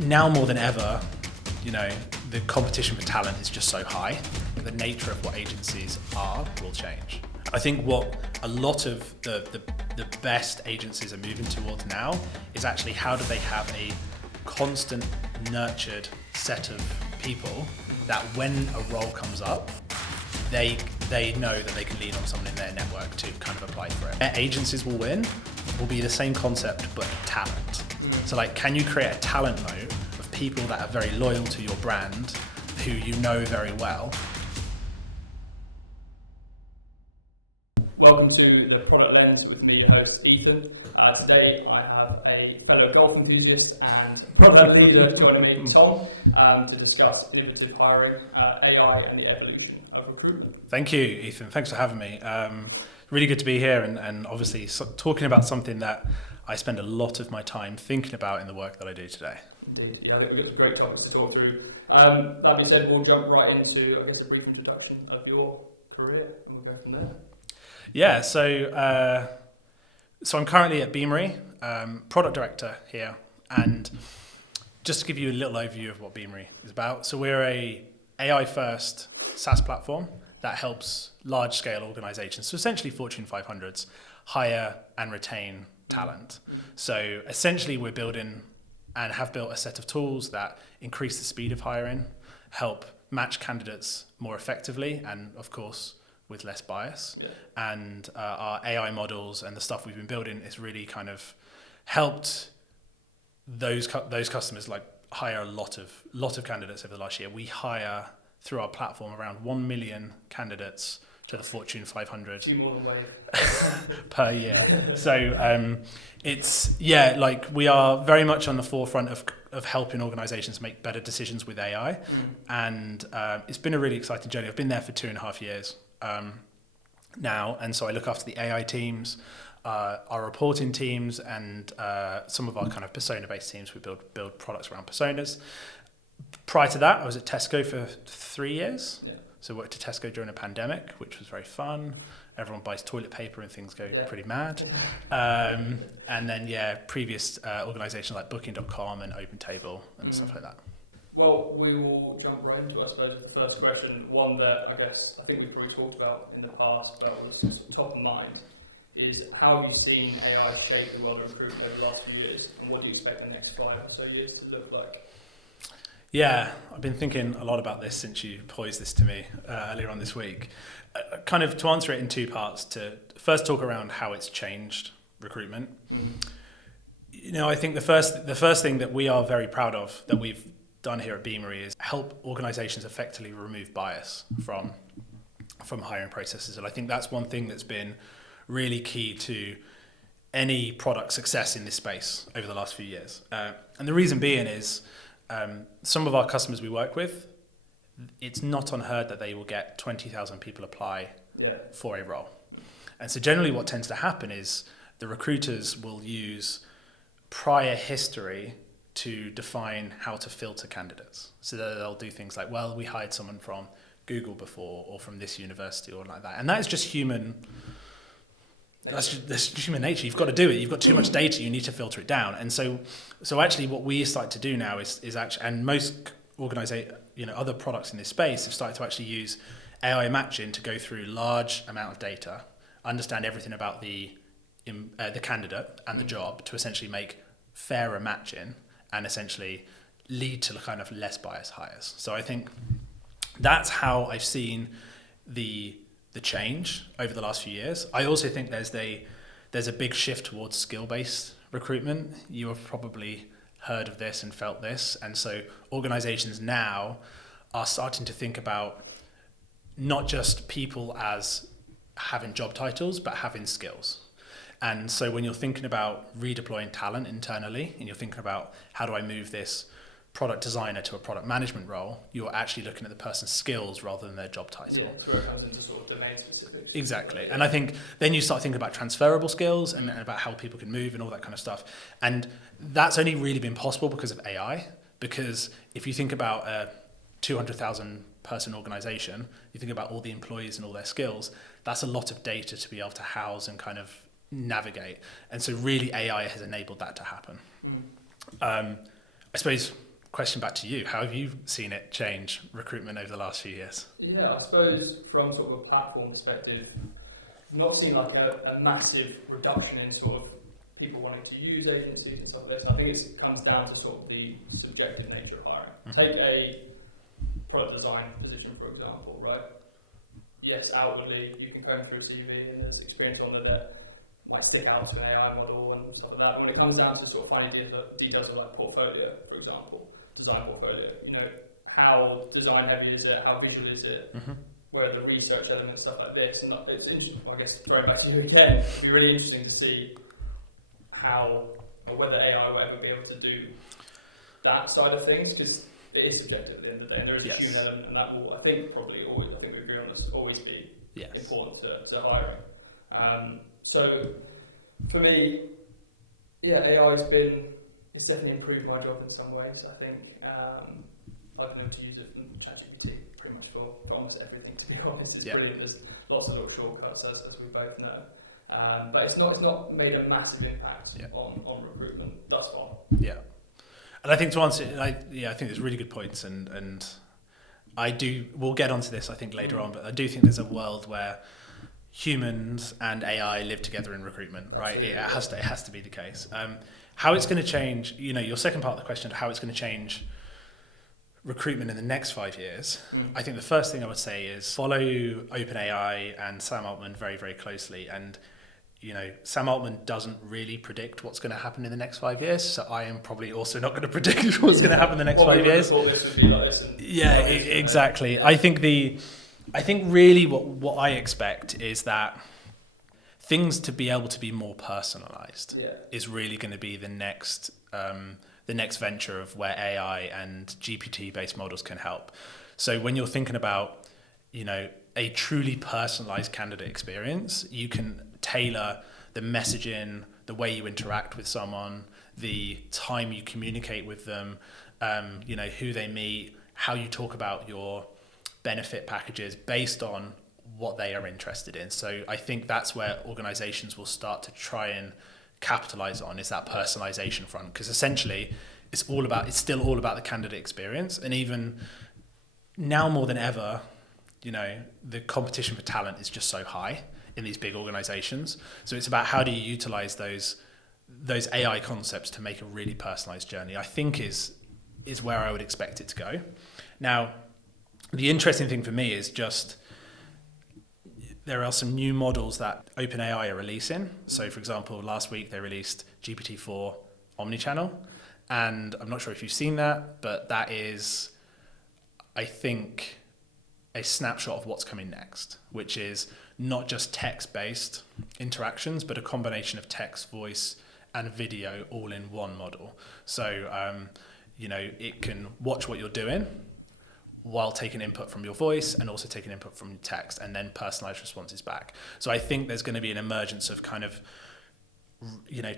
now more than ever, the competition for talent is just so high. The nature of what agencies are will change. I think what a lot of the best agencies are moving towards now is actually how do they have a constant nurtured set of people that when a role comes up, they know that they can lean on someone in their network to kind of apply for it. Agencies will win will be the same concept but talent. So can you create a talent moat of people that are very loyal to your brand, who you know very well? Welcome to the Product Lens with me, your host Ethan. Today I have a fellow golf enthusiast and product leader joining me, Tom, to discuss innovative hiring, AI and the evolution of recruitment. Thank you, Ethan. Thanks for having me. Really good to be here and obviously talking about something that I spend a lot of my time thinking about in the work that I do today. Indeed, yeah, I think we've got some great topics to talk through. That being said, we'll jump right into, a brief introduction of your career and we'll go from there. Yeah, so I'm currently at Beamery, product director here, and just to give you a little overview of what Beamery is about. So we're a AI-first SaaS platform that helps large-scale organizations, so essentially Fortune 500s, hire and retain talent. So essentially we're building and have built a set of tools that increase the speed of hiring, help match candidates more effectively, and of course, with less bias. Yeah. And our AI models and the stuff we've been building is really kind of helped those customers hire a lot of candidates over the last year. We hire through our platform around 1 million candidates to the Fortune 500 per year. So we are very much on the forefront of helping organizations make better decisions with AI. And it's been a really exciting journey. I've been there for 2.5 years. Now, and so I look after the AI teams, our reporting teams, and some of our kind of persona-based teams. We build products around personas. Prior to that, I was at Tesco for 3 years. Yeah. So I worked at Tesco during a pandemic, which was very fun. Everyone buys toilet paper and things go pretty mad. And then, previous organizations like Booking.com and OpenTable and stuff like that. Well, we will jump right into, I suppose, the first question, one that I think we've probably talked about in the past, but was top of mind, is how have you seen AI shape the world of recruitment over the last few years, and what do you expect the next 5 or so years to look like? Yeah, I've been thinking a lot about this since you posed this to me earlier on this week. Kind of to answer it in 2 parts, to first talk around how it's changed recruitment. I think the first thing that we are very proud of that we've done here at Beamery is help organizations effectively remove bias from hiring processes. And I think that's one thing that's been really key to any product success in this space over the last few years. And the reason being is some of our customers we work with, it's not unheard that they will get 20,000 people apply for a role. And so generally what tends to happen is the recruiters will use prior history to define how to filter candidates. So they'll do things like, well, we hired someone from Google before or from this university or like that. And that is just human. That's human nature. You've got to do it. You've got too much data. You need to filter it down. And so actually what we start to do now is actually, and most other products in this space have started to actually use AI matching to go through large amount of data, understand everything about the candidate and the job to essentially make fairer matching and essentially lead to kind of less biased hires. So I think that's how I've seen the change over the last few years. I also think there's a big shift towards skill-based recruitment. You have probably heard of this and felt this. And so organizations now are starting to think about not just people as having job titles, but having skills. And so when you're thinking about redeploying talent internally, and you're thinking about how do I move this product designer to a product management role, you're actually looking at the person's skills rather than their job title. Yeah, so it comes into sort of domain specifics. Exactly. And I think then you start thinking about transferable skills and about how people can move and all that kind of stuff. And that's only really been possible because of AI. Because if you think about a 200,000 person organization, you think about all the employees and all their skills, that's a lot of data to be able to house and kind of navigate. And so really AI has enabled that to happen. I suppose question back to you. How have you seen it change recruitment over the last few years? Yeah, I suppose from sort of a platform perspective, I've not seen like a massive reduction in sort of people wanting to use agencies and stuff like this. I think it comes down to sort of the subjective nature of hiring. Take a product design position, for example, right? Yes, outwardly, you can comb through a CV and there's experience on there that might stick out to an AI model and stuff like that. But when it comes down to sort of finding details of like portfolio, for example, design portfolio, how design heavy is it? How visual is it? Where are the research elements, stuff like this? And it's interesting, I guess, throwing back to you again, it'd be really interesting to see how, or whether AI will ever be able to do that side of things, because it is subjective at the end of the day, and there is a human element, and that will, I think, probably always, I think we agree on this, always be important to hiring. So, for me, AI it's definitely improved my job in some ways. I think I've been able to use it from ChatGPT pretty much for almost everything, to be honest. It's brilliant. There's lots of little shortcuts, as we both know. But it's not made a massive impact on recruitment thus far. Yeah. And I think to answer, I think there's really good points, and we'll get onto this, I think, later on, but I do think there's a world where humans and AI live together in recruitment, right? It has to be the case. How it's going to change, your second part of the question, how it's going to change recruitment in the next 5 years, I think the first thing I would say is follow OpenAI and Sam Altman very, very closely. And, Sam Altman doesn't really predict what's going to happen in the next 5 years. So I am probably also not going to predict what's going to happen in the next 5 years. Exactly. I think really what I expect is that things to be able to be more personalized is really going to be the next venture of where AI and GPT-based models can help. So when you're thinking about, a truly personalized candidate experience, you can tailor the messaging, the way you interact with someone, the time you communicate with them, who they meet, how you talk about your benefit packages based on what they are interested in. So I think that's where organizations will start to try and capitalize on, is that personalization front, because essentially it's still all about the candidate experience. And even now more than ever, the competition for talent is just so high in these big organizations. So it's about how do you utilize those AI concepts to make a really personalized journey, I think is where I would expect it to go. Now, the interesting thing for me is just there are some new models that OpenAI are releasing. So, for example, last week they released GPT-4 Omnichannel, and I'm not sure if you've seen that, but that is, I think, a snapshot of what's coming next, which is not just text-based interactions, but a combination of text, voice, and video all in one model. So, it can watch what you're doing while taking input from your voice and also taking input from text, and then personalized responses back. So I think there's going to be an emergence of kind of,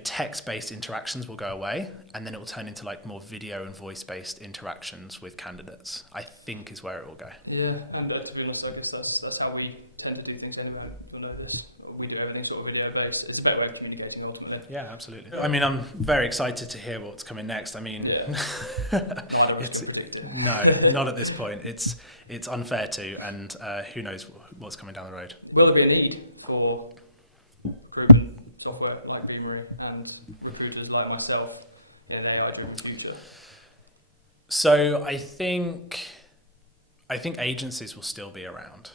text-based interactions will go away, and then it will turn into like more video and voice-based interactions with candidates, I think is where it will go. Yeah, and to be honest, I guess that's how we tend to do things anyway. I know this. We do everything sort of video-based. It's a better way of communicating ultimately. Yeah, absolutely. I mean, I'm very excited to hear what's coming next. I mean, not at this point. It's unfair to, and who knows what's coming down the road. Will there be a need for recruitment software like Beamery and recruiters like myself in an AI-driven future? So I think agencies will still be around,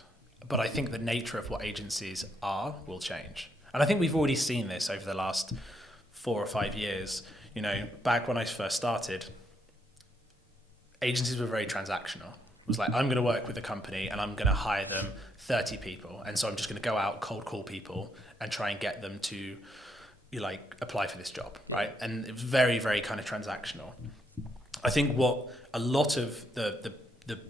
but I think the nature of what agencies are will change. And I think we've already seen this over the last 4 or 5 years. Back when I first started, agencies were very transactional. It was like, I'm going to work with a company and I'm going to hire them 30 people. And so I'm just going to go out, cold call people and try and get them to apply for this job, right? And it was very, very kind of transactional. I think what a lot of the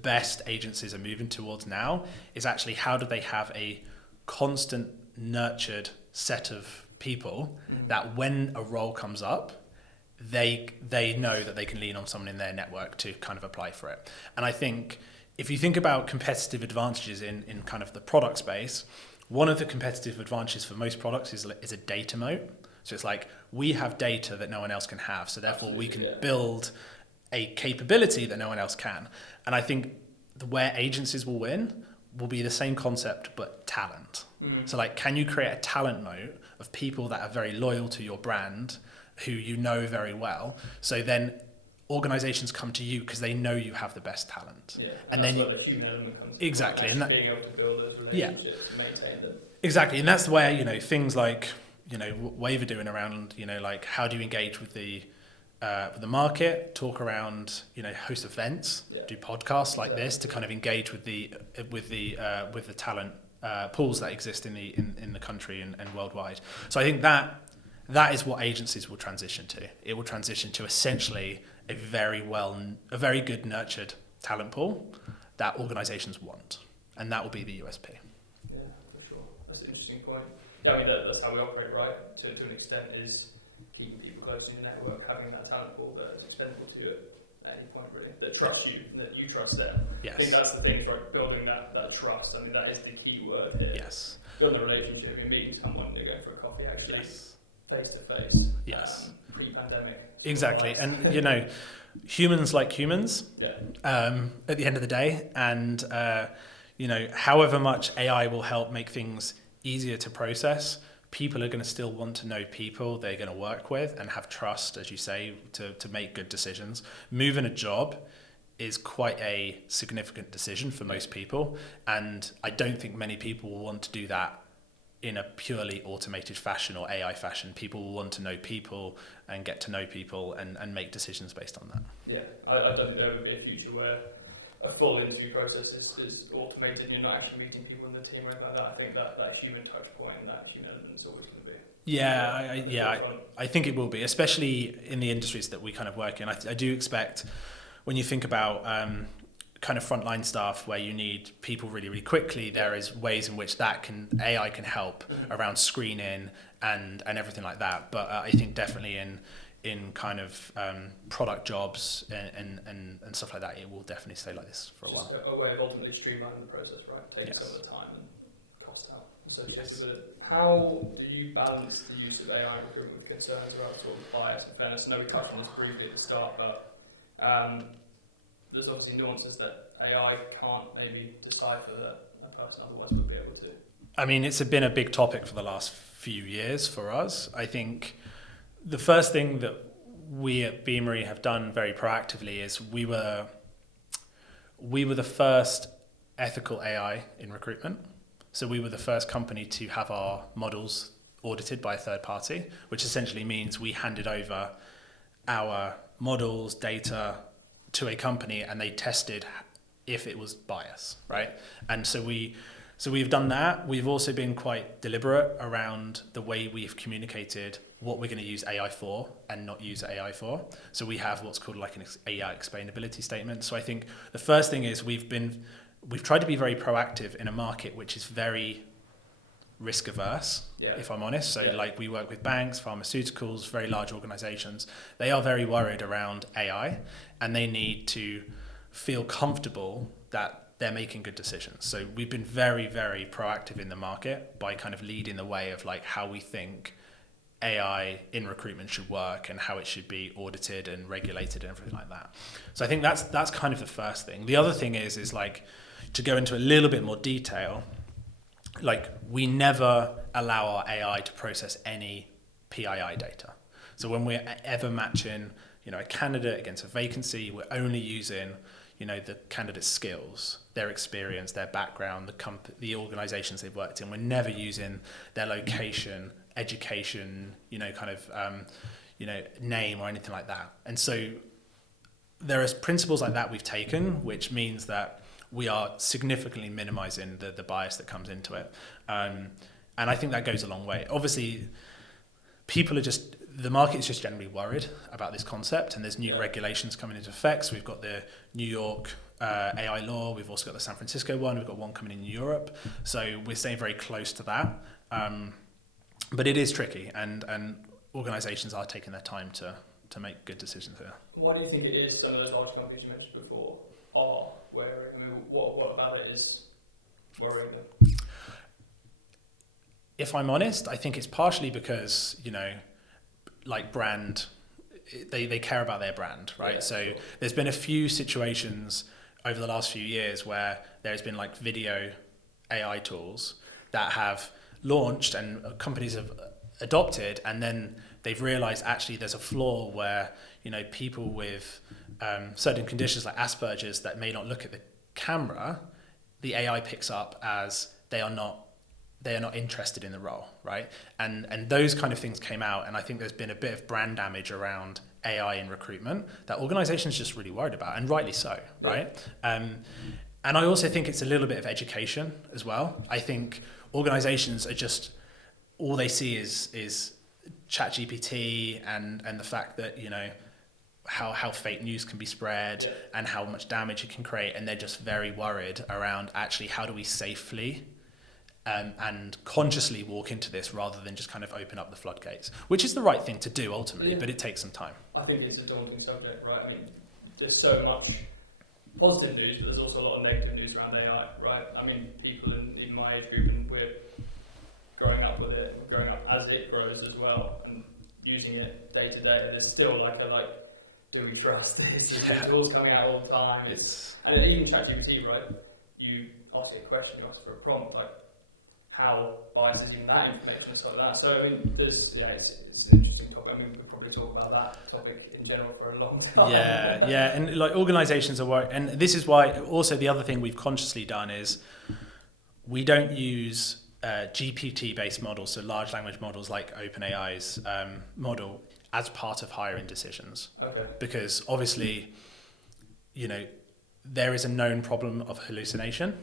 best agencies are moving towards now is actually how do they have a constant nurtured set of people that when a role comes up, they know that they can lean on someone in their network to kind of apply for it. And I think if you think about competitive advantages in kind of the product space, one of the competitive advantages for most products is a data moat. So it's like we have data that no one else can have. So therefore we can build a capability that no one else can. And I think where agencies will win will be the same concept, but talent. So like, can you create a talent moat of people that are very loyal to your brand, who you know very well? So then organizations come to you because they know you have the best talent. Yeah, and that's then where the human element comes exactly, in. and Being able to build those relationships and maintain them. Exactly, and that's where, things like, Wave are doing around, like, how do you engage with the market, talk around, host events, do podcasts like this to kind of engage with the talent pools that exist in the country and worldwide. So I think that is what agencies will transition to. It will transition to essentially a very good nurtured talent pool that organizations want, and that will be the USP. Yeah, for sure. That's an interesting point. Yeah, I mean, that's how we operate, right? To an extent, is keeping people close to your network, having that talent pool that is extendable to you at any point, really, that trusts you, and that you trust them. Yes. I think that's the thing, right? Building that trust. I mean, that is the key word here. Yes. Build a relationship. You're meeting someone, you're going for a coffee, actually, Yes. face to face. Yes. Pre-pandemic. Exactly, and humans like humans. Yeah. At the end of the day, and however much AI will help make things easier to process, people are going to still want to know people they're going to work with and have trust, as you say, to make good decisions. Moving a job is quite a significant decision for most people, and I don't think many people will want to do that in a purely automated fashion or AI fashion. People will want to know people and get to know people and make decisions based on that. Yeah, I don't think there would be a future where a full interview process is automated and you're not actually meeting people in the team or anything like that. I think that human touch point and that human element is always going to be. I think it will be, especially in the industries that we kind of work in. I do expect, when you think about kind of frontline staff where you need people really, really quickly, there is ways in which AI can help around screening and everything like that. But I think definitely in kind of product jobs and stuff like that, it will definitely stay like this for a while. Just a way of ultimately streamlining the process, right? Taking Yes. some of the time and cost out associated with it. How do you balance the use of AI in recruitment with concerns about sort of bias and fairness? I know we touched on this briefly at the start, but there's obviously nuances that AI can't maybe decipher that a person otherwise would be able to. I mean, it's been a big topic for the last few years for us. I think the first thing that we at Beamery have done very proactively is we were the first ethical AI in recruitment. So we were the first company to have our models audited by a third party, which essentially means we handed over our models, data to a company, and they tested if it was bias, right? And so we've done that. We've also been quite deliberate around the way we've communicated what we're going to use AI for and not use AI for. So we have what's called like an AI explainability statement. So I think the first thing is we've tried to be very proactive in a market which is very risk averse, if I'm honest. So like we work with banks, pharmaceuticals, very large organizations. They are very worried around AI and they need to feel comfortable that they're making good decisions. So we've been very, very proactive in the market by kind of leading the way of like how we think AI in recruitment should work and how it should be audited and regulated and everything like that. So I think that's kind of the first thing. The other thing is like, to go into a little bit more detail, like we never allow our AI to process any PII data. So when we're ever matching, a candidate against a vacancy, we're only using, the candidate's skills, their experience, their background, the organizations they've worked in. We're never using their location, education, name or anything like that. And so there are principles like that we've taken, which means that we are significantly minimizing the bias that comes into it. And I think that goes a long way. Obviously, the market is just generally worried about this concept, and there's new regulations coming into effect. So we've got the New York AI law, we've also got the San Francisco one, we've got one coming in Europe. So we're staying very close to that. But it is tricky, and organizations are taking their time to make good decisions here. Why do you think it is some of those large companies you mentioned before are wary? I mean, what about it is worrying them? If I'm honest, I think it's partially because, like brand they care about their brand, right? Yeah, So sure. there's been a few situations over the last few years where there's been like video AI tools that have launched and companies have adopted, and then they've realized actually there's a flaw where, you know, people with certain conditions like Asperger's that may not look at the camera, the AI picks up as they are not interested in the role, right? And those kind of things came out, and I think there's been a bit of brand damage around AI in recruitment that organizations just really worried about, and rightly so, right? And I also think it's a little bit of education as well. I think organizations are just, all they see is ChatGPT and the fact that, you know, how fake news can be spread and how much damage it can create, and they're just very worried around actually how do we safely and consciously walk into this rather than just kind of open up the floodgates, which is the right thing to do ultimately, but it takes some time. I think it's a daunting subject, right? I mean, there's so much positive news, but there's also a lot of negative news around AI, right? I mean, people in my age group, and we're growing up with it, we're growing up as it grows as well, and using it day to day. There's still do we trust this? There's tools coming out all the time. And even ChatGPT, right? You ask it a question, you ask for a prompt, like, how biased is even that information and stuff like that. So I mean, it's an interesting topic. I mean, we could probably talk about that topic in general for a long time. Yeah, and like organizations are worried, and this is why also the other thing we've consciously done is we don't use GPT-based models, so large language models like OpenAI's model, as part of hiring decisions. Okay. Because obviously, you know, there is a known problem of hallucination,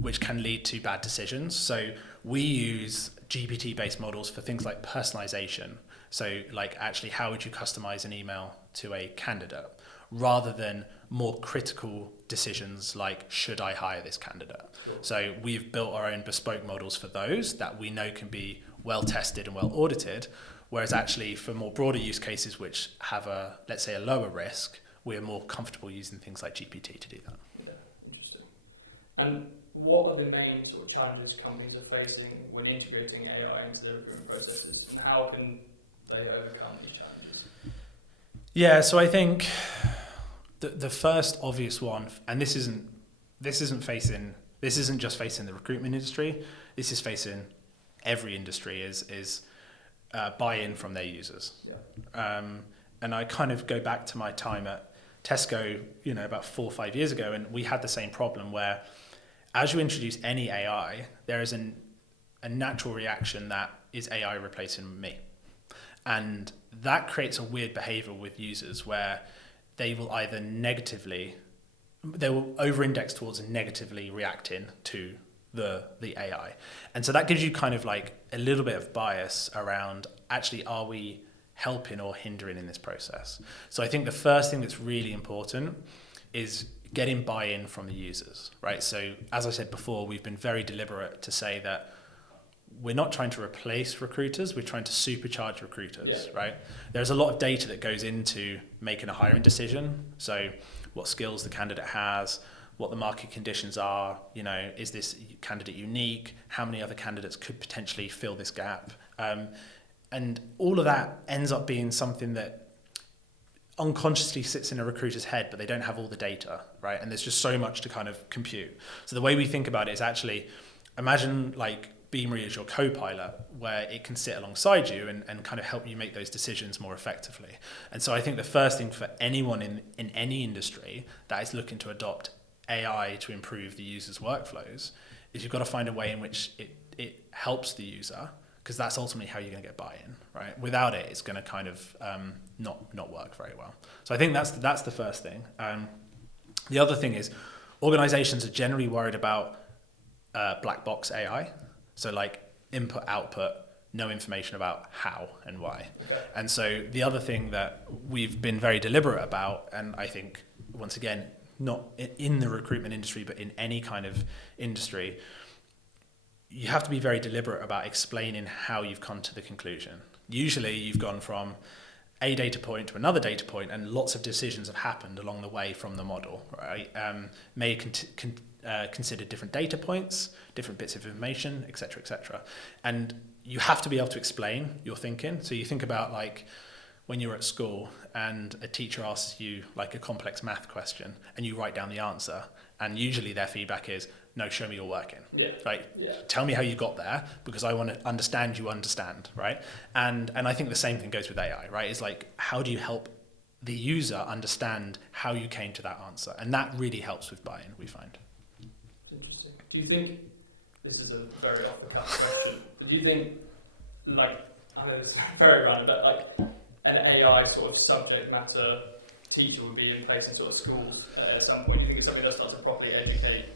which can lead to bad decisions. So we use GPT-based models for things like personalization. So like actually how would you customize an email to a candidate, rather than more critical decisions like should I hire this candidate? Sure. So we've built our own bespoke models for those that we know can be well tested and well audited, whereas actually for more broader use cases which have let's say a lower risk, we're more comfortable using things like GPT to do that. Yeah, interesting. And what are the main sort of challenges companies are facing when integrating AI into their recruitment processes, and how can they overcome these challenges? Yeah, so I think the first obvious one, and this isn't just facing the recruitment industry, this is facing every industry, is buy-in from their users. Yeah. And I kind of go back to my time at Tesco, you know, about 4 or 5 years ago, and we had the same problem where as you introduce any AI, there is a natural reaction that is AI replacing me. And that creates a weird behavior with users where they will either they will over-index towards negatively reacting to the AI. And so that gives you kind of like a little bit of bias around actually are we helping or hindering in this process. So I think the first thing that's really important is getting buy-in from the users, right? So as I said before, we've been very deliberate to say that we're not trying to replace recruiters, we're trying to supercharge recruiters, right? There's a lot of data that goes into making a hiring decision. So what skills the candidate has, what the market conditions are, you know, is this candidate unique? How many other candidates could potentially fill this gap? And all of that ends up being something that unconsciously sits in a recruiter's head, but they don't have all the data, right? And there's just so much to kind of compute. So the way we think about it is actually, imagine like Beamery as your co-pilot, where it can sit alongside you and kind of help you make those decisions more effectively. And so I think the first thing for anyone in any industry that is looking to adopt AI to improve the user's workflows is you've got to find a way in which it helps the user, because that's ultimately how you're going to get buy-in, right? Without it, it's going to kind of not work very well. So I think that's the first thing. The other thing is organizations are generally worried about black box AI. So like input, output, no information about how and why. Okay. And so the other thing that we've been very deliberate about, and I think, once again, not in the recruitment industry, but in any kind of industry, you have to be very deliberate about explaining how you've come to the conclusion. Usually you've gone from a data point to another data point, and lots of decisions have happened along the way from the model, right? May consider different data points, different bits of information, et cetera, et cetera. And you have to be able to explain your thinking. So you think about like, when you're at school and a teacher asks you like a complex math question and you write down the answer, and usually their feedback is, no, show me your working. Yeah. Right? Yeah. Tell me how you got there, because I want to understand you understand, right? And I think the same thing goes with AI, right? It's like, how do you help the user understand how you came to that answer? And that really helps with buy-in, we find. Interesting. Do you think, this is a very off the cuff question, but do you think, like, I know it's very random, but like an AI sort of subject matter teacher would be in place in sort of schools at some point? Do you think it's something that starts to properly educate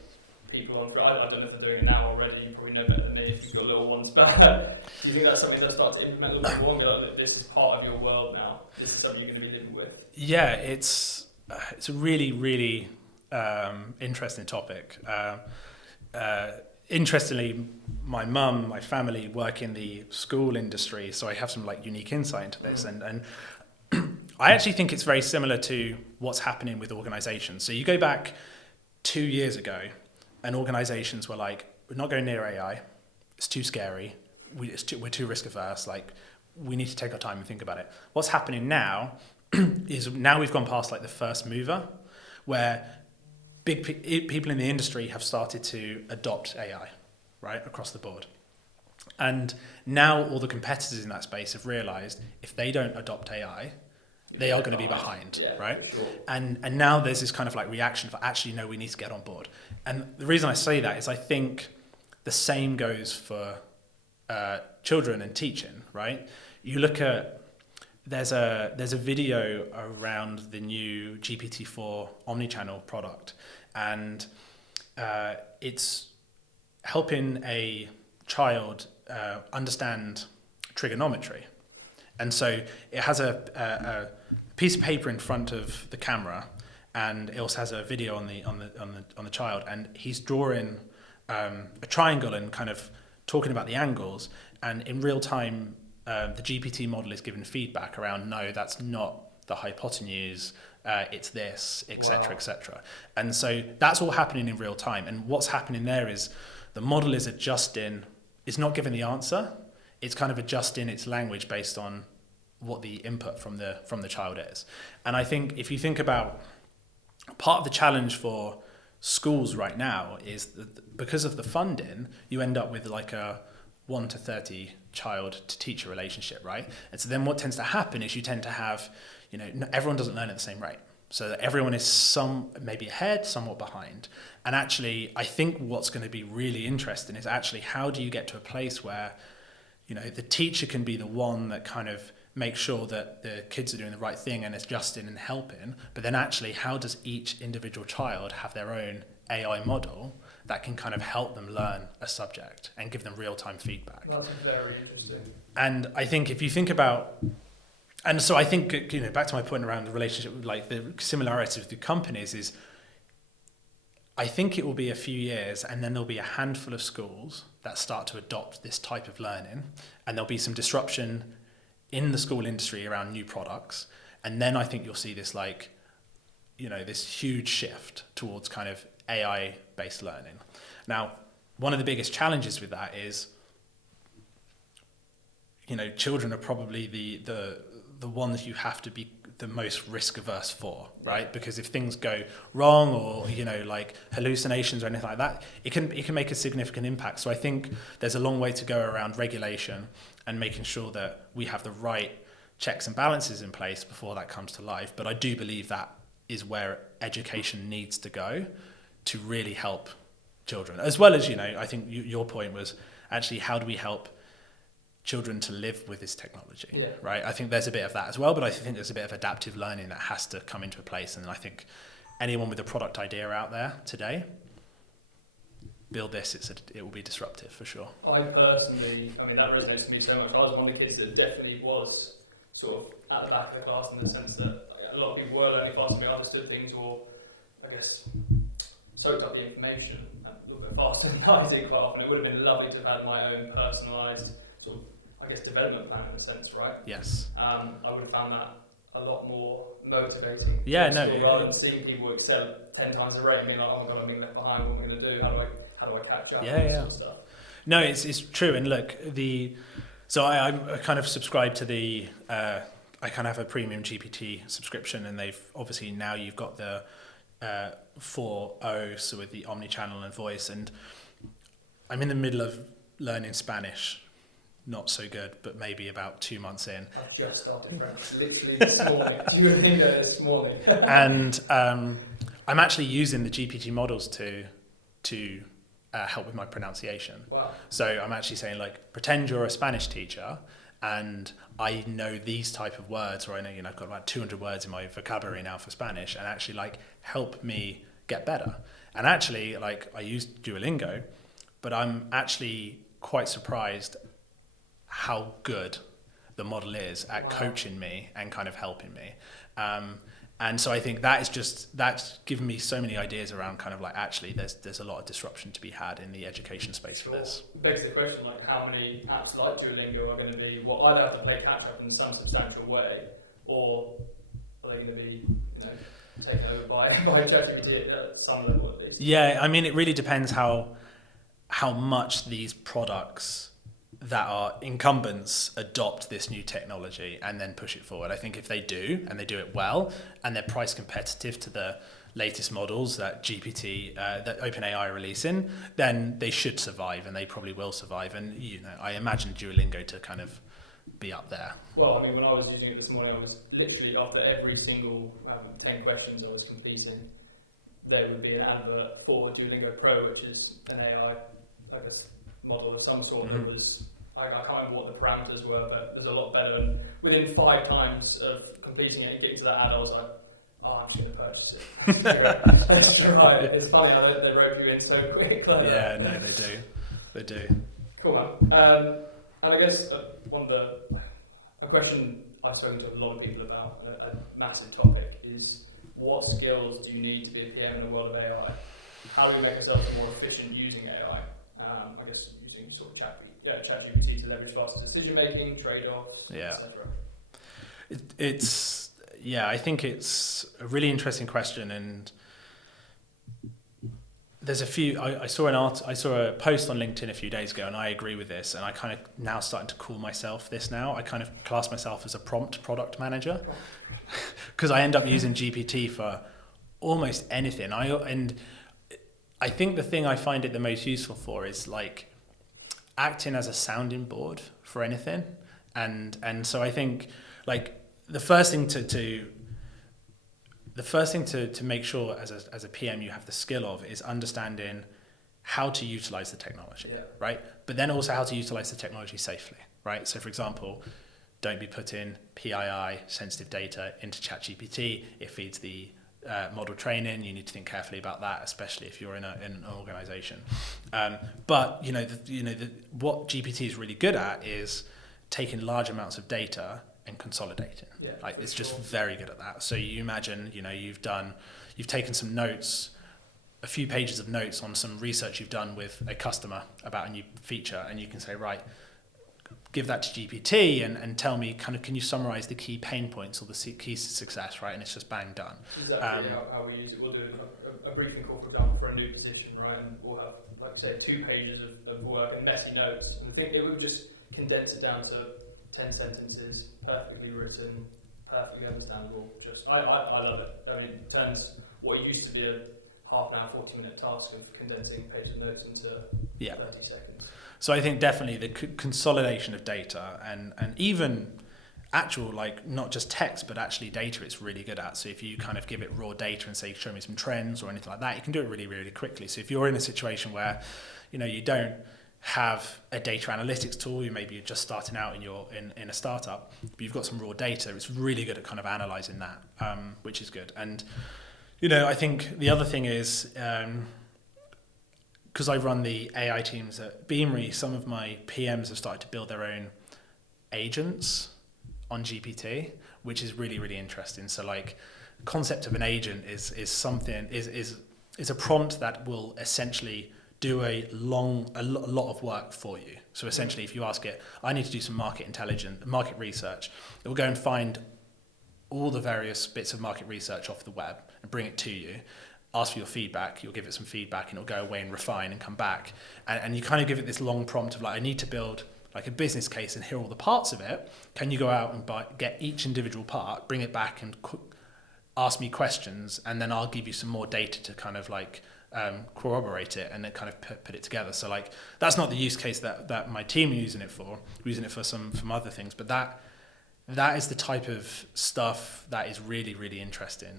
people on? I don't know if they're doing it now already. You probably know better than me if you've got little ones. But do you think that's something they'll start to implement a little bit more? And be like, this is part of your world now. This is something you're going to be living with. Yeah, it's a really, really interesting topic. Interestingly, my mum, my family work in the school industry, so I have some like unique insight into this. And I actually think it's very similar to what's happening with organizations. So you go back 2 years ago, and organizations were like, we're not going near AI, it's too scary, we're too risk averse, like we need to take our time and think about it. What's happening now is now we've gone past like the first mover, where people in the industry have started to adopt AI, right, across the board. And now all the competitors in that space have realized if they don't adopt AI, they are going to be behind, right? For sure. And now there's this kind of like reaction for actually, no, we need to get on board. And the reason I say that is I think the same goes for children and teaching, right? You look at, there's a video around the new GPT-4 omnichannel product, and it's helping a child understand trigonometry. And so it has a piece of paper in front of the camera, and it also has a video on the child, and he's drawing a triangle and kind of talking about the angles, and in real time the GPT model is giving feedback around, no, that's not the hypotenuse, it's this, etc., Wow. etc. And so that's all happening in real time. And what's happening there is the model is adjusting, it's not giving the answer, it's kind of adjusting its language based on what the input from the child is. And I think if you think about part of the challenge for schools right now is that because of the funding, you end up with like a 1 to 30 child to teacher relationship, right? And so then what tends to happen is you tend to have, everyone doesn't learn at the same rate. So that everyone is maybe ahead, somewhat behind. And actually, I think what's going to be really interesting is actually how do you get to a place where, the teacher can be the one that kind of makes sure that the kids are doing the right thing and adjusting and helping, but then actually how does each individual child have their own AI model that can kind of help them learn a subject and give them real-time feedback? That's very interesting. And I think if you think about, and so I think, back to my point around the relationship, like the similarity with the companies is, I think it will be a few years and then there'll be a handful of schools that start to adopt this type of learning, and there'll be some disruption in the school industry around new products. And then I think you'll see this this huge shift towards kind of AI-based learning. Now, one of the biggest challenges with that is, children are probably the ones you have to be the most risk averse for, right? Because if things go wrong or, like hallucinations or anything like that, it can make a significant impact. So I think there's a long way to go around regulation and making sure that we have the right checks and balances in place before that comes to life. But I do believe that is where education needs to go to really help children. As well as, I think your point was actually how do we help children to live with this technology, right? I think there's a bit of that as well, but I think there's a bit of adaptive learning that has to come into place. And I think anyone with a product idea out there today, build this, it will be disruptive for sure. I personally, that resonates with me so much. I was one of the kids that definitely was sort of at the back of the class in the sense that a lot of people were learning faster than me, understood things, or I guess soaked up the information a little bit faster than I did quite often. It would have been lovely to have had my own personalised sort of, development plan in a sense, right? Yes. I would have found that a lot more motivating. Yeah, rather than seeing people excel 10 times the rate and being like, oh my god, I'm being left behind, what am I going to do? How do I catch up? Sort of stuff. No, it's true. And look, so I kind of subscribe to the I kind of have a premium GPT subscription, and they've obviously now you've got the 4.0, so with the omnichannel and voice, and I'm in the middle of learning Spanish. Not so good, but maybe about 2 months in. I've just started French, literally this morning. Duolingo this morning. And I'm actually using the GPT models to help with my pronunciation. Wow. So I'm actually saying, like, pretend you're a Spanish teacher, and I know these type of words, or I know, I've got about 200 words in my vocabulary now for Spanish, and actually, like, help me get better. And actually, like, I use Duolingo, but I'm actually quite surprised how good the model is at coaching me and kind of helping me. And so I think that's given me so many ideas around kind of like, actually there's a lot of disruption to be had in the education space for this. Begs the question, like, how many apps like Duolingo are going to be, well, either have to play catch up in some substantial way, or are they going to be, taken over by ChatGPT at some level at least? Yeah, I mean, it really depends how much these products that are incumbents adopt this new technology and then push it forward. I think if they do, and they do it well, and they're price competitive to the latest models that that OpenAI are releasing, then they should survive, and they probably will survive. And I imagine Duolingo to kind of be up there. Well, I mean, when I was using it this morning, I was literally, after every single 10 questions I was completing, there would be an advert for Duolingo Pro, which is an AI, I guess, model of some sort. That was, I can't remember what the parameters were, but there's a lot better. And within 5 times of completing it and getting to that ad, I was like, oh, I'm just going to purchase it. Let's try it. It's funny how they rope you in so quick. Like yeah, no, they do. Cool, man. And I guess a question I've spoken to a lot of people about, a massive topic, is what skills do you need to be a PM in the world of AI? How do we make ourselves more efficient using AI? I guess using sort of ChatGPT to leverage faster decision making, trade-offs, etc. I think it's a really interesting question, and there's a few. I saw a post on LinkedIn a few days ago, and I agree with this. And I kind of now starting to call myself this now. I kind of class myself as a prompt product manager because I end up using GPT for almost anything. I think the thing I find it the most useful for is like acting as a sounding board for anything, and so I think like the first thing to make sure as a PM you have the skill of is understanding how to utilize the technology, right? But then also how to utilize the technology safely, right? So for example, don't be putting PII sensitive data into ChatGPT. It feeds the model training. You need to think carefully about that, especially if you're in an organization. But what GPT is really good at is taking large amounts of data and consolidating. It's just very good at that. So you imagine, you've taken some notes, a few pages of notes on some research you've done with a customer about a new feature, and you can say, right, give that to GPT and tell me can you summarize the key pain points or the keys to success, right? And it's just bang done. Exactly how we use it. We'll do a briefing call, for example, for a new position, right? And we'll have, like you say, 2 pages of work and messy notes. And I think it would just condense it down to 10 sentences, perfectly written, perfectly understandable. I love it. I mean, it turns what used to be a half an hour, 40-minute task of condensing pages of notes into 30 seconds. So I think definitely the consolidation of data and even actual, like, not just text, but actually data it's really good at. So if you kind of give it raw data and say, show me some trends or anything like that, you can do it really, really quickly. So if you're in a situation where, you don't have a data analytics tool, maybe you're just starting out in a startup, but you've got some raw data, it's really good at kind of analyzing that, which is good. And, I think the other thing is, because I run the AI teams at Beamery, some of my PMs have started to build their own agents on GPT, which is really, really interesting. So like the concept of an agent is a prompt that will essentially do a lot of work for you. So essentially if you ask it, I need to do some market research, it will go and find all the various bits of market research off the web and bring it to you. Ask for your feedback, you'll give it some feedback and it'll go away and refine and come back. And you kind of give it this long prompt of like, I need to build like a business case and hear all the parts of it? Can you go out and get each individual part, bring it back and ask me questions, and then I'll give you some more data to kind of like corroborate it and then kind of put it together. So like that's not the use case that my team are using it for. We're using it for some other things, but that is the type of stuff that is really, really interesting.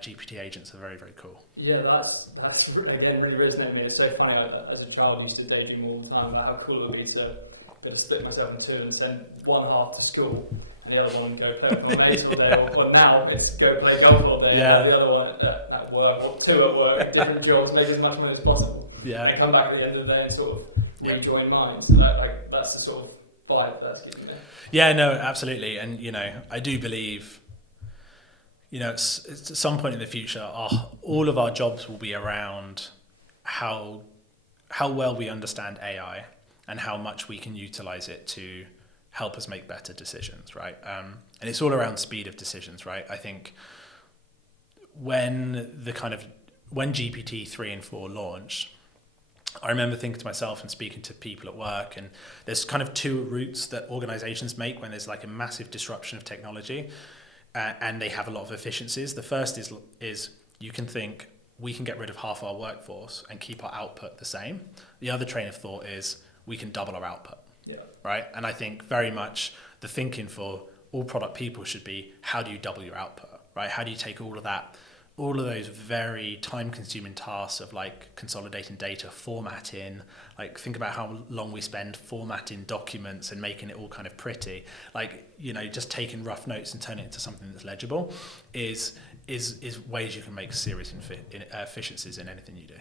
GPT agents are very, very cool. Yeah, that's again really resonating. It's so funny. As a child, I used to daydream all the time about how cool it would be to be able to split myself in two and send one half to school and the other one go play with my mates all day. Or now it's go play golf all day. Yeah. And the other one at work, or two at work, different jobs, make as much money as possible. Yeah. And come back at the end of the day and sort of rejoin minds. That's the sort of vibe that's giving me. Yeah, no, absolutely. And, you know, I do believe, you know, it's at some point in the future, all of our jobs will be around how well we understand AI and how much we can utilize it to help us make better decisions, right? And it's all around speed of decisions, right? I think when GPT 3 and 4 launched, I remember thinking to myself and speaking to people at work, and there's kind of two routes that organizations make when there's like a massive disruption of technology and they have a lot of efficiencies. The first is you can think we can get rid of half our workforce and keep our output the same. The other train of thought is we can double our output, right? And I think very much the thinking for all product people should be, how do you double your output, right? How do you take all of those very time-consuming tasks of like consolidating data, formatting, like think about how long we spend formatting documents and making it all kind of pretty, like, you know, just taking rough notes and turning it into something that's legible is ways you can make serious efficiencies in anything you do.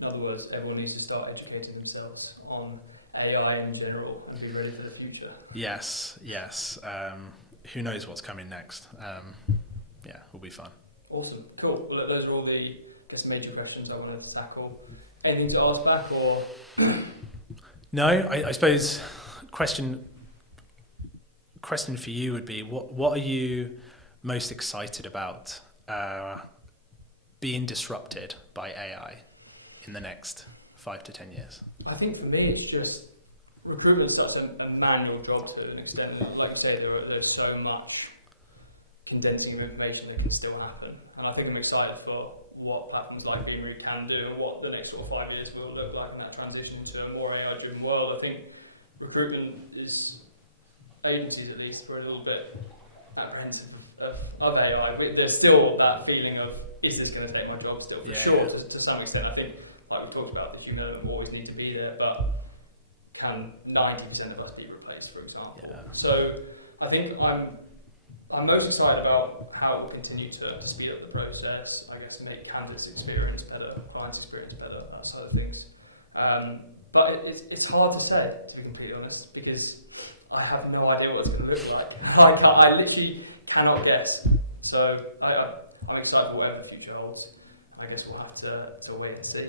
In other words, everyone needs to start educating themselves on AI in general and be ready for the future. Yes. Who knows what's coming next? Will be fun. Awesome, cool. Well, those are all the major questions I wanted to tackle. Anything to ask back, or? No, I suppose question for you would be, what are you most excited about being disrupted by AI in the next 5 to 10 years? I think for me it's just recruitment's such a manual job to an extent. Like you say, there's so much condensing of information that can still happen. And I think I'm excited for what platforms like Beamery can do and what the next sort of 5 years will look like in that transition to a more AI-driven world. I think recruitment is, agencies at least, were a little bit apprehensive of AI. There's still that feeling of, is this going to take my job still? For sure, to some extent. I think, like we talked about, the human element will always need to be there, but can 90% of us be replaced, for example? Yeah. So I think I'm most excited about how it will continue to speed up the process, I guess, and make candidates' experience better, clients' experience better, that side of things. But it's hard to say, to be completely honest, because I have no idea what it's going to look like. I literally cannot guess. So I'm excited for whatever the future holds. I guess we'll have to wait and see.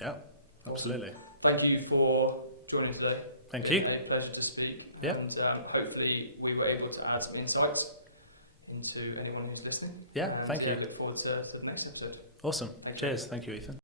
Yeah, absolutely. Awesome. Thank you for joining today. Thank you. A pleasure to speak. Yeah. And hopefully we were able to add some insights into anyone who's listening. Yeah, thank you. Look forward to the next episode. Awesome. Cheers. Thank you, Ethan.